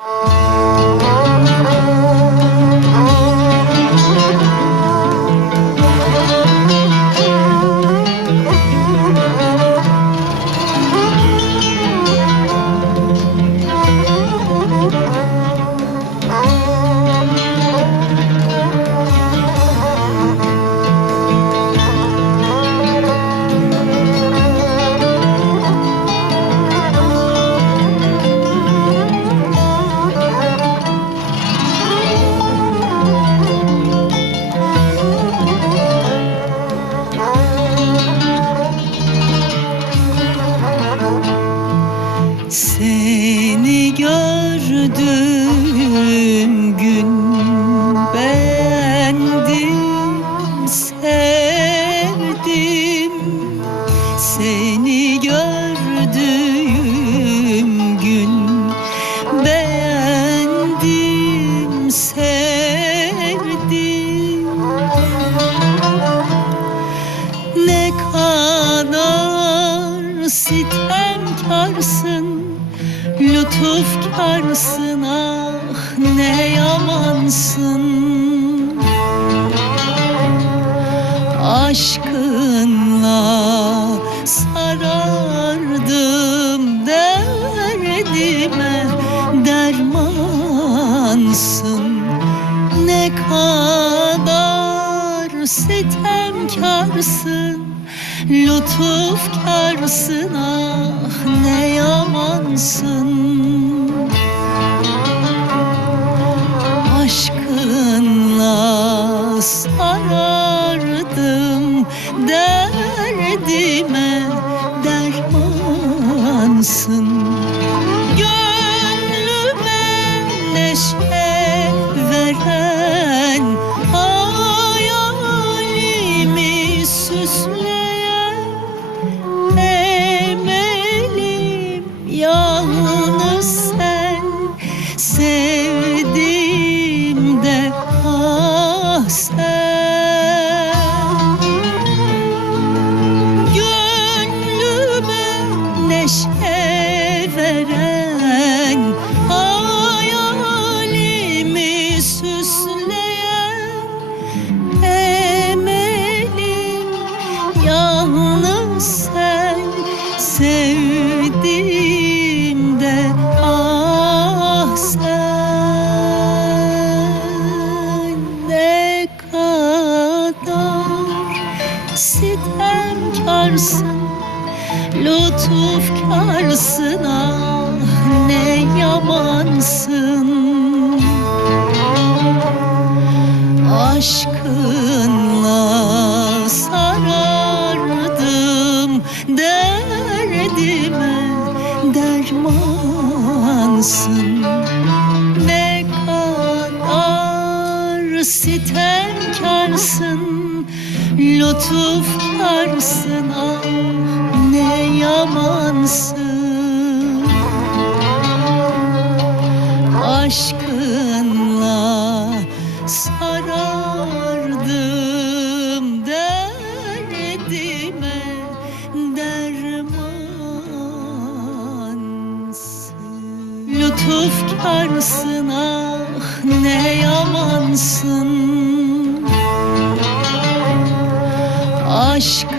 Oh. Seni gördüğüm Lütufkarsın ah ne yamansın? Aşkınla sarardım derdime dermansın. Ne kadar sitemkarsın Lütufkarsın ah ne yamansın sarardım derdime dermansın. Gönlüme neşe veren Hayalimi süsleyen Emelim yalnız sen Sevdiğimde ah sen Sevdiğimde ah sen Ne kadar sitemkarsın Lütufkarsın ah ne yamansın. Aşkınla dermansın. Ne kadar sitemkarsın Lütufkarsın ah ne yamansın. Aşkınla sarardım Lütufkarsın ah ne yamansın? Aşkınla